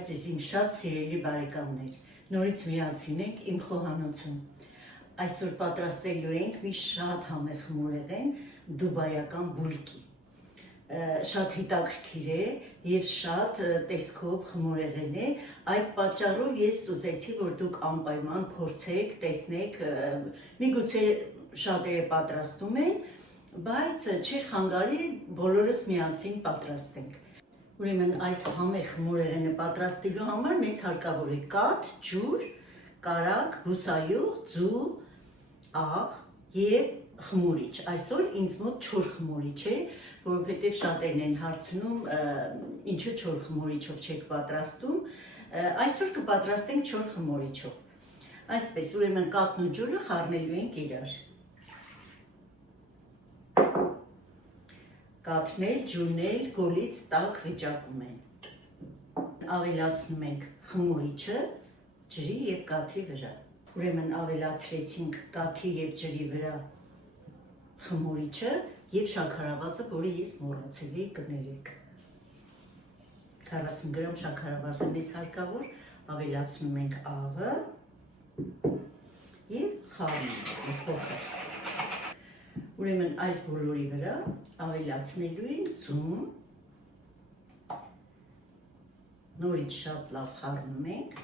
Ողջույն ձեզ իմ շատ սիրելի բարեկամներ, նորից միասին ենք իմ խոհանոցում։ Այսօր պատրաստելու ենք մի շատ համեղ խմորեղեն դուբայական բուլկի։ Շատ հետաքրքիր է եւ շատ տեսքով խմորեղեն է, այդ պատճառով ես ուզեցի, որ դուք անպայման փորձեք, տեսնեք, միգուցե շատերը պատրաստում են, բայց չի խանգարի բոլորս միասին պատրաստենք։ Ուրեմն այս համեղ խմորեղենը պատրաստելու համար մեզ հարկավոր է կաթ, ջուր, կարագ, բուսայուղ, ձու, աղ եւ խմորիչ։ Այսօր ինձ մոտ չոր խմորիչ է, որովհետեւ շատերն են հարցնում, ինչու չոր խմորիչով չեք պատրաստում։ Այսօր կպատրաստենք չոր խմորիչով։ Այսպես, ուրեմն կաթն ու ջուրը խառնելու ենք իրար։ Կաթն էլ, ջուրն էլ գոլից տաք վիճակում են։ Ավելացնում ենք խմորիչը ջրի եւ կաթի վրա։ Ուրեմն ավելացրեցինք կաթի եւ ջրի վրա խմորիչը եւ շաքարավազը, որը ես մոռացել էի, կներեք։ 40 գրամ շաքարավազ է մեզ հարկավոր, ավելացնում ենք աղը եւ խառնում ենք փոքր։ Ուրեմն այս բոլորի վրա ավելացնելու ենք ձուն, նորից շատ լավ խառնում ենք,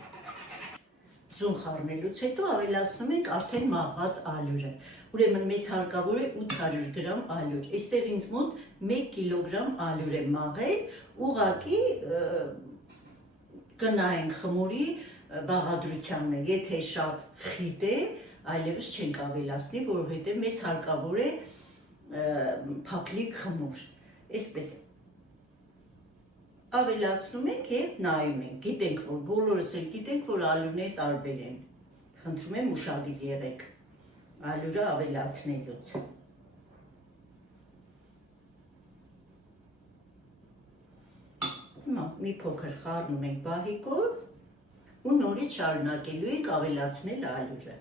ձուն խառնելուց հետո ավելացնում ենք արդեն մաղված ալյուրը, ուրեմն մեզ հարկավոր է 800 գրամ ալյուր, այստեղ ինձ մոտ 1 կիլոգրամ ալյուր է մաղել, ուղղակի կնայենք խմորի բաղադրությանն է, եթե շատ խիտ է, այլևս չենք ավելացնի, որովհետև մեզ հարկավոր է փափլիկ խմոր, այսպես ավելացնում ենք և նայում ենք, գիտենք, որ բոլորս էլ գիտենք, որ ալյուրները տարբեր են, խնդրում եմ ուշադիր եղեք ալյուրը ավելացնելուց։ Հիմա մի փոքր խառնում ենք բահիկով ու նորից շարունակելու ենք ավելացնել ալյուրը։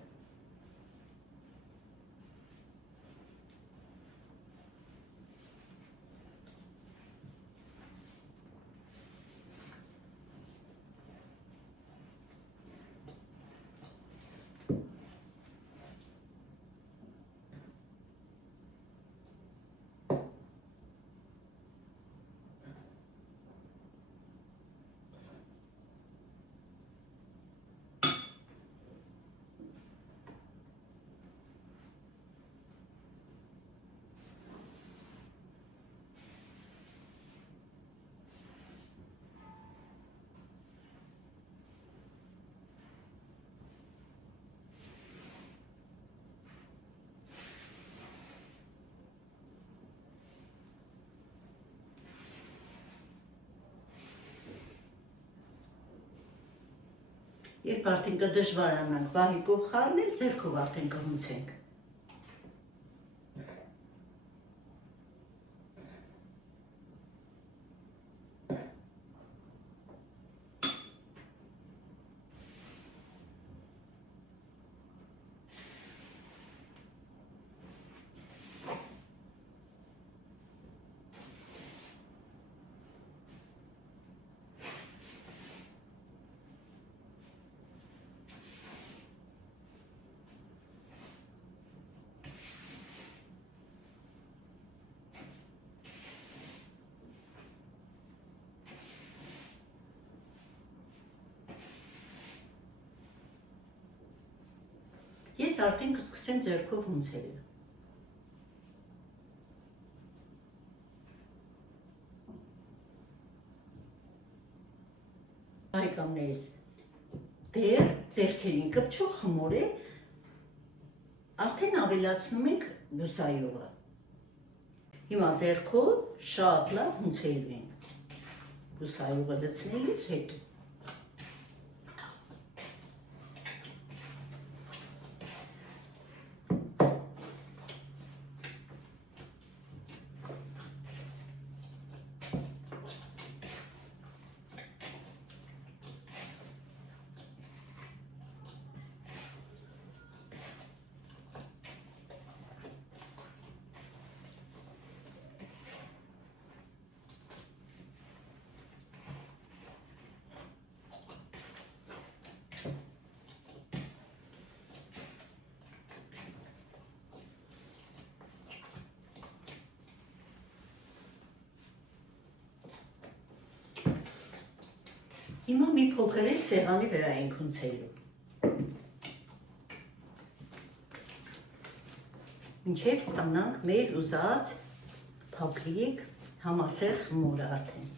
Երբ արդեն կդժվարանանք բահիկով խառնել, ձեռքով արդեն կհունցենք։ Ես արդեն կսկսեմ ձեռքով հունցել։ Բարեկամներս, դեռ ձեռքերին կպչող խմոր է, արդեն ավելացնում ենք բուսայուղը։ Հիմա ձեռքով շատ լավ հունցելու ենք, բուսայուղը լցնելուց հետո։ Հիմա մի փոքր էլ սեղանի վրա ենք ունցելու։ Մինչև ստանանք մեր ուզած փափլիկ համասեր խմորը արդեն։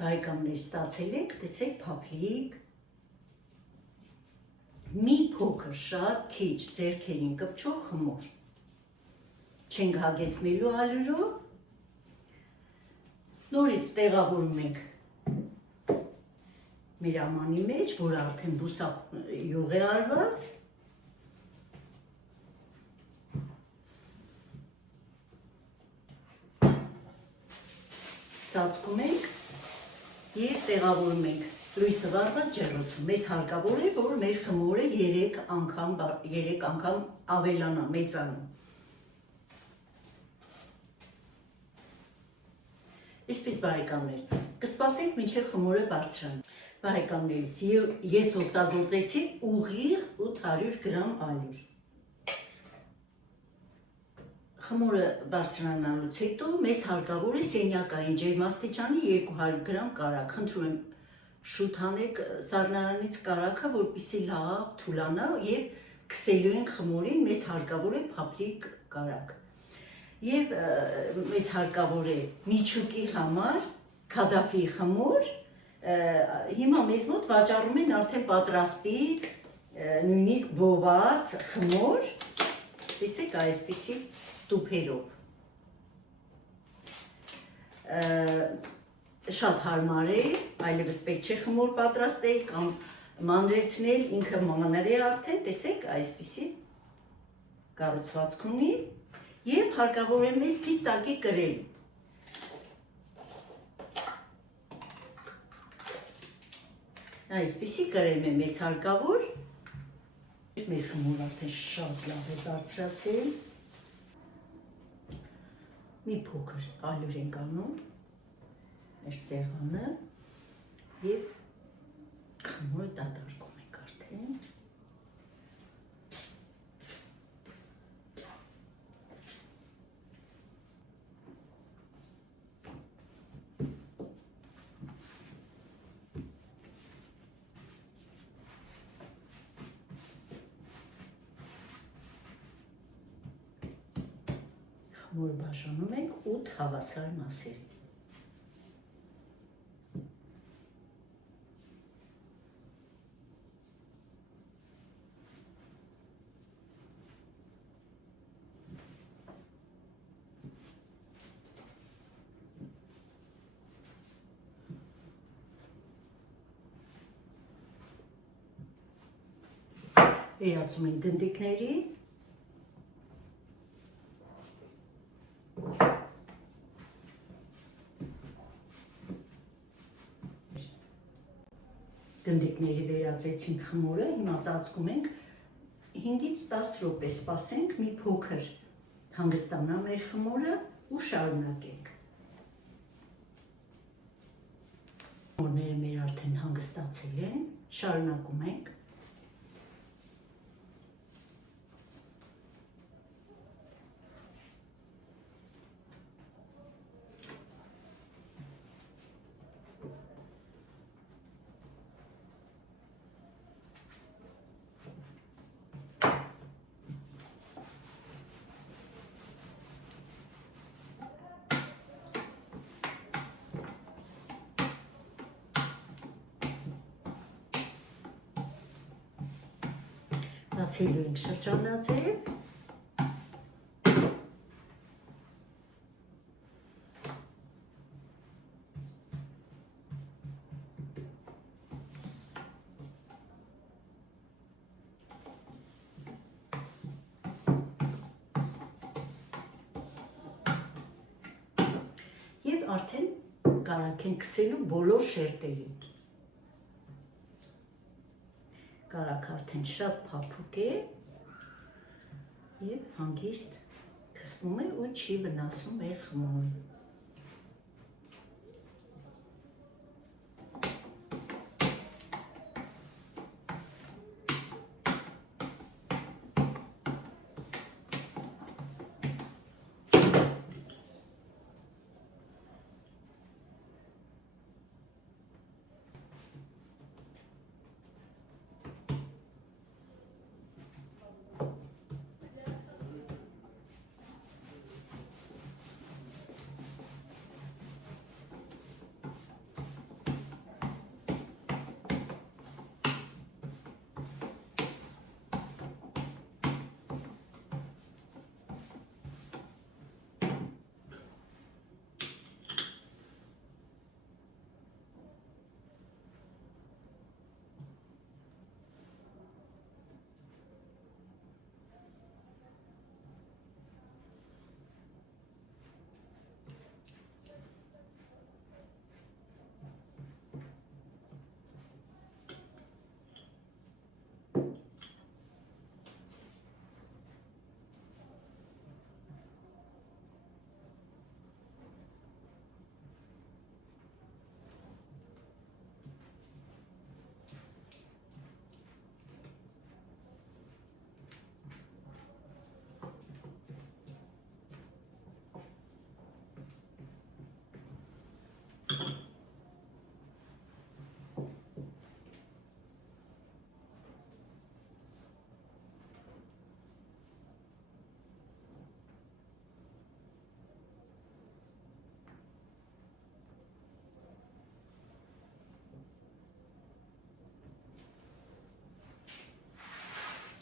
Բարեկամներ, ստացել եք, տեսեք փափլիկ, մի փոքր շատ քիչ ձեռքերին կպչող խմոր, չենք հագեցնելու ալյուրով, նորից տեղավորում ենք մեր ամանի մեջ, որ արդեն բուսայուղ է արված, ծածկում ենք և տեղավորում ենք լույսը վառված ջեռոցում։ Մեզ հարկավոր է, որ մեր խմորը 3 անգամ ավելանա, մեծանա։ Այսպես բարեկամներ, կսպասենք մինչև խմորը բարձրանա։ Բարեկամներիս, ես օգտագործեցի ուղիղ 800 գրամ ալյուր։ Խմորը բարձրանալուց հետո մեզ հարկավոր է սենյակային ջերմաստիճանի 200 գրամ կարագ։ Խնդրում եմ շուտ հանեք սառնարանից կարագը, որպեսզի լավ թուլանա և քսելու ենք խմորին, մեզ հարկավոր է փափլիկ կարագ։ Եվ մեզ հարկավոր է միջուկի համար քադաֆի խմոր, հիմա մեզ մոտ վաճառում են արդեն պատրաստի, նույնիսկ բոված խմոր, տեսեք այսպիսի տուփերով, շատ հարմար է, այլևս պետք չէ խմոր պատրաստել կամ մանրեցնել, ինքը մանր է արդեն, տեսեք այսպիսի կառուցվածք ունի և հարկավոր է մեզ փիստակի կրել։ Այսպիսի կրեմ է մեզ հարկավոր, մեր խմոր արդեն շատ լավ է բարձրացել, մի փոքր ալյուր ենք անում մեր սեղանը և խմորը դատարկում ենք արդեն։ Խմորը բաժանում ենք 8 հավասար մասերի։ Վերածում ենք գնդիկների։ Գնդիկների վերածեցինք խմորը, հիմա ծածկում ենք 5-ից 10 րոպե, սպասենք մի փոքր հանգստանա մեր խմորը ու շարունակենք։ Խմորները մեր արդեն հանգստացել են, շարունակում ենք։ Բացելու ենք շրջանաձև։ արդեն կարանք ենք քսելու բոլոր շերտերին։ Կարանք արդեն շատ փափուկ է եւ հանգիստ քսվում է ու չի վնասում մեր խմորը։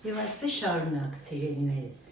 Եվ այսպես շարունակ, սիրելիներս։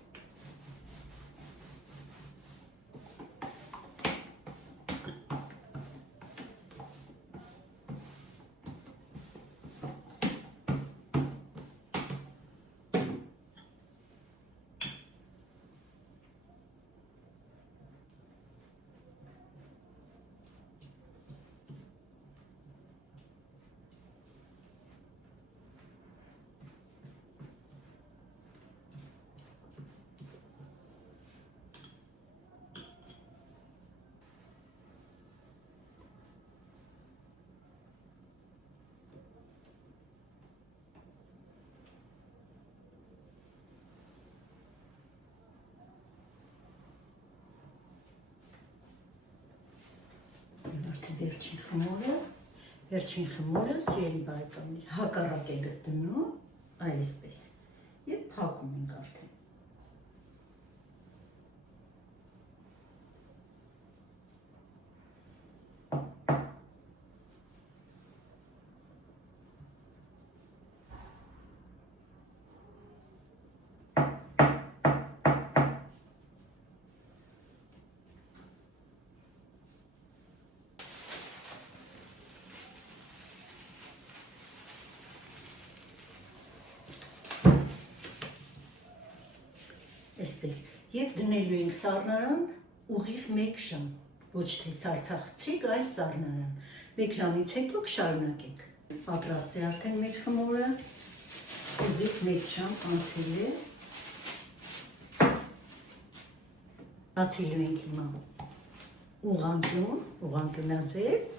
Վերջին խմորը, սիրելի բարեկամներ, հակառակ է գտնում, այսպես, եւ փակում ենք արդեն։ Այսպես, եւ դնելու ենք սառնարան ուղիղ 1 ժամ, ոչ թե սարսափցիկ, այլ սառնարան։ 1 ժամից հետո կշարունակենք։ Պատրաստ է արդեն մեր խմորը, ուղիղ 1 ժամ անցել է։ Բացելու ենք հիմա ուղղանկյունաձև։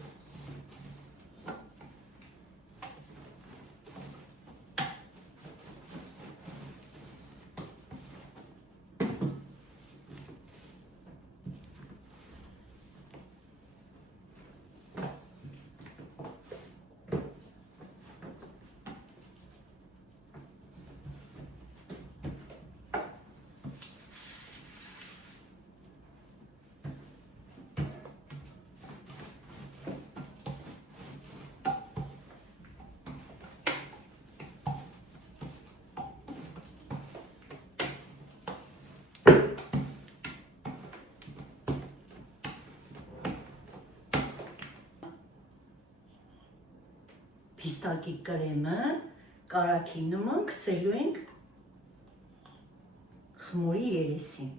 Պիստակի կրեմը կարագի նման քսելու ենք խմորի երեսին։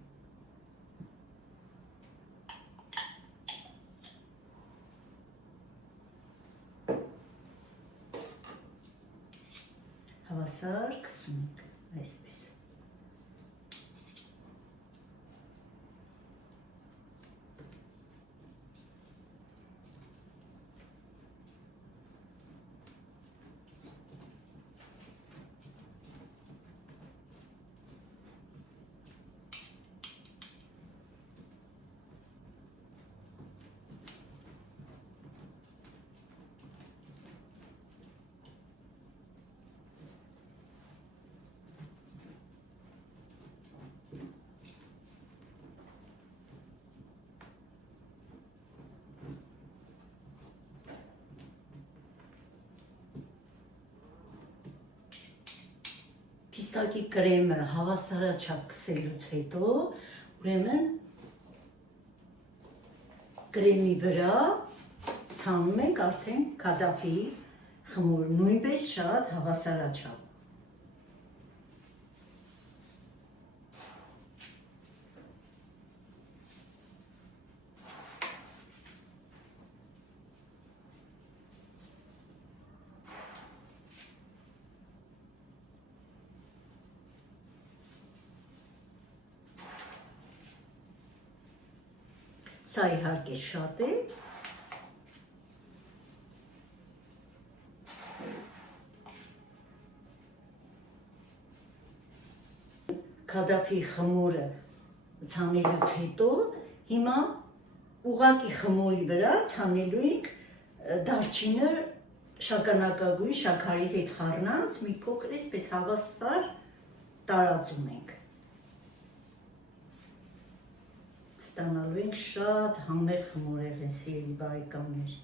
Պիստակի կրեմը հավասարաչափ քսելուց հետո, ուրեմն կրեմի վրա ցանում ենք արդեն կադաֆի խմոր, նույնպես շատ հավասարաչափ։ Սա իհարկե շատ է։ Կադաֆի խմորը ցանելուց հետո հիմա ուղղակի խմորի վրա ցանելու ենք դարչինը շագանակագույն շաքարի հետ խառնած մի փոքր էսպես հավասար տարածում ենք։ Ստանալու ենք շատ համեղ խմորեղեն, սիրելի բարեկամներ։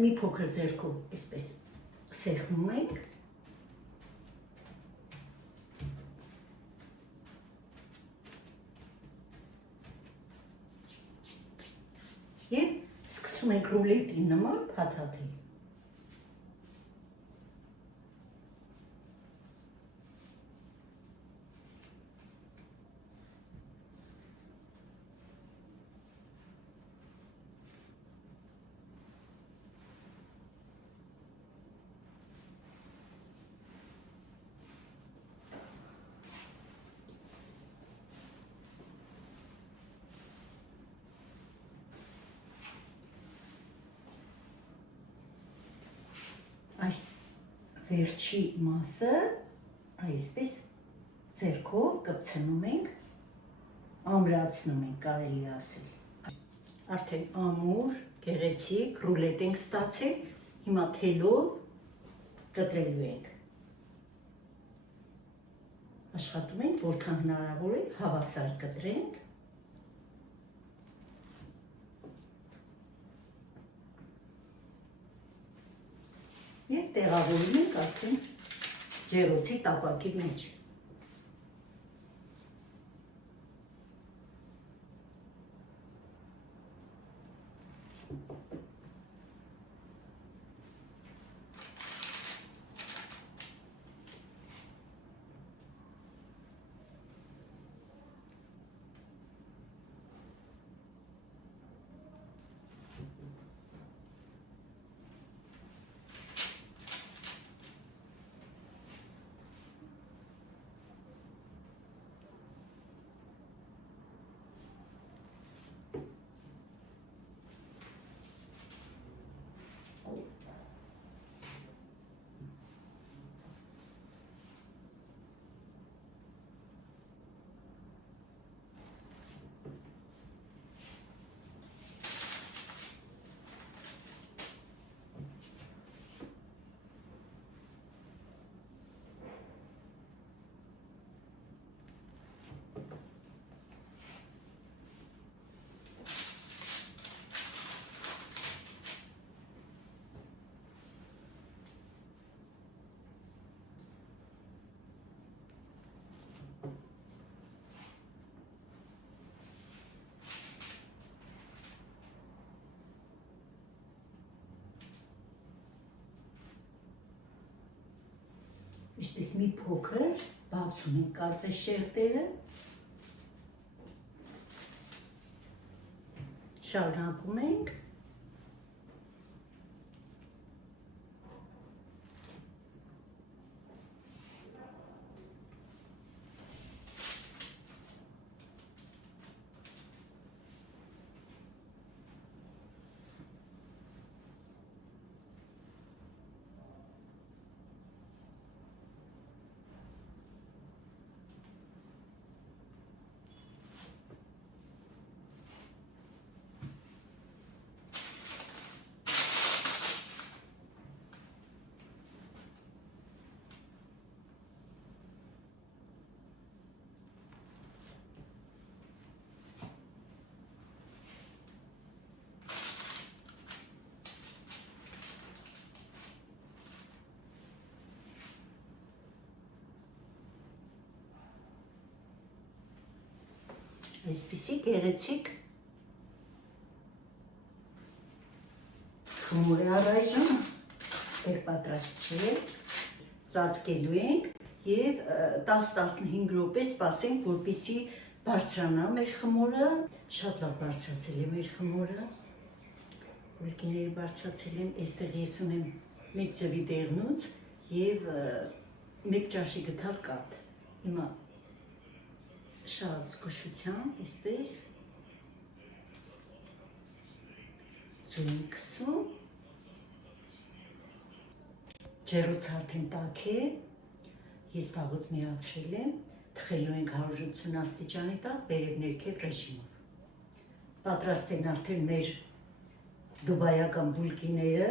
Մի փոքր ձեռքով այսպես սեղմում ենք։ Եվ սկսում ենք ռուլետի նման փաթաթել։ Այս վերջի մասը այսպես ձեռքով կպցնում ենք, ամրացնում ենք, կարելի ասել։ Արդեն ամուր, գեղեցիկ ռուլետ ենք ստացել, հիմա թելով կտրելու ենք։ Աշխատում ենք, որքան հնարավոր է հավասար կտրենք։ Եվ տեղավորում ենք արդեն ջեռոցի տապակի մեջ։ Այսպես մի փոքր բացում ենք կարծես շերտերը, շարունակում ենք։ Այսպիսի գեղեցիկ խմոր է առայժմ, դեռ պատրաստ չէ, ծածկելու ենք և 10-15 րոպե սպասենք, որպեսզի բարձրանա մեր խմորը, շատ լավ բարձրացել է մեր խմորը, բուլկիները բարձրացել եմ, այստեղ ես ունեմ մեկ ձևի դեղնուց և մեկ ճաշի գթալ կաթ, հիմա շատ զգուշությամբ, այսպես, ձույն կսում, ջեռոցը արդեն տաք է, ես վաղուց միացրել եմ, թխելու ենք 180 աստիճանի տակ վերև ներքև ռեժիմով։ Պատրաստ են արդեն մեր դուբայական բուլկիները,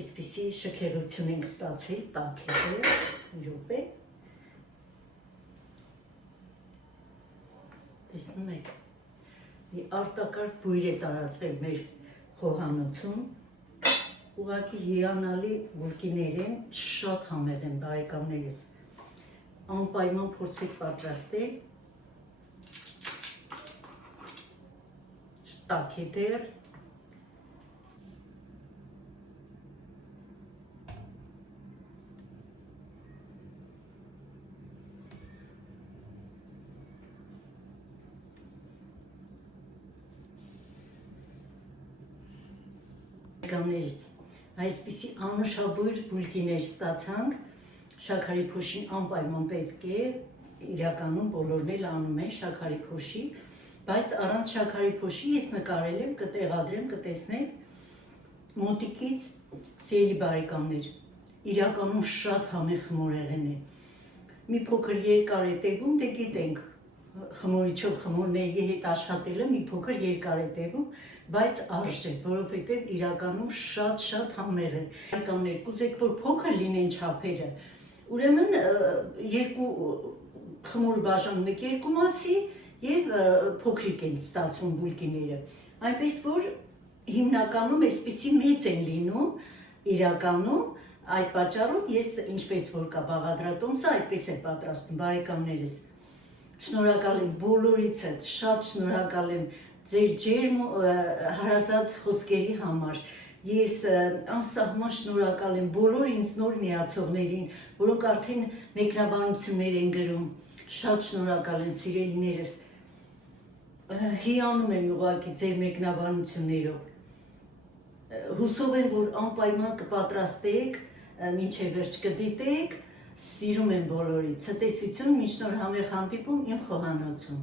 այսպիսի շքեղություն ենք ստացել, տաքել է, մի րոպե։ Տեսնում եք, մի արտակարգ բույր է տարածվել մեր խոհանոցում, ուղղակի հիանալի բուլկիներ են, շատ համեղ են բարեկամներս, անպայման փորձեք պատրաստել, տաք է դեռ, այսպիսի անուշաբույր բուլկիներ ստացանք, շաքարի փոշին անպայման պետք է, իրականում բոլորն էլ անում են շաքարի փոշի, բայց առանց շաքարի փոշի ես նկարել եմ, կտեղադրեմ, կտեսնեք մոտիկից, սիրելի բարեկամներ, իրականում շատ համեղ խմորեղեն է, մի փոքր երկար է տևում, դե գիտենք, խմորիչով խմորների հետ աշխատելը մի փոքր երկար է տևում, բայց արժե, որովհետև իրականում շատ համեղ է։ Բարեկամներ, կուզեք, որ փոքր լինեն չափերը, ուրեմն երկու խմոր բաժանում եք երկու մասի և փոքրիկ են ստացվում բուլկիները, այնպես որ հիմնականում այսպիսի մեծ են լինում, իրականում այդ պատճառով ես ինչպես որ կա բաղադրատոմսը, այդպես է պատրաստում, բարեկամներս։ Շնորհակալ եմ բոլորիցդ, շատ շնորհակալ եմ ձեր ջերմ ու հարազատ խոսքերի համար։ Ես անսահման շնորհակալ եմ բոլոր ինձ նոր միացողներին, որոնք արդեն մեկնաբանություններ են գրում։ Շատ շնորհակալ եմ սիրելիներս։ Հիանում եմ ուղղակի ձեր մեկնաբանություններով։ Հուսով եմ, որ անպայման կպատրաստեք, մինչև վերջ կդիտեք, սիրում եմ բոլորից, ցտեսություն, մինչ նոր համեղ հանդիպում իմ խոհանոցում։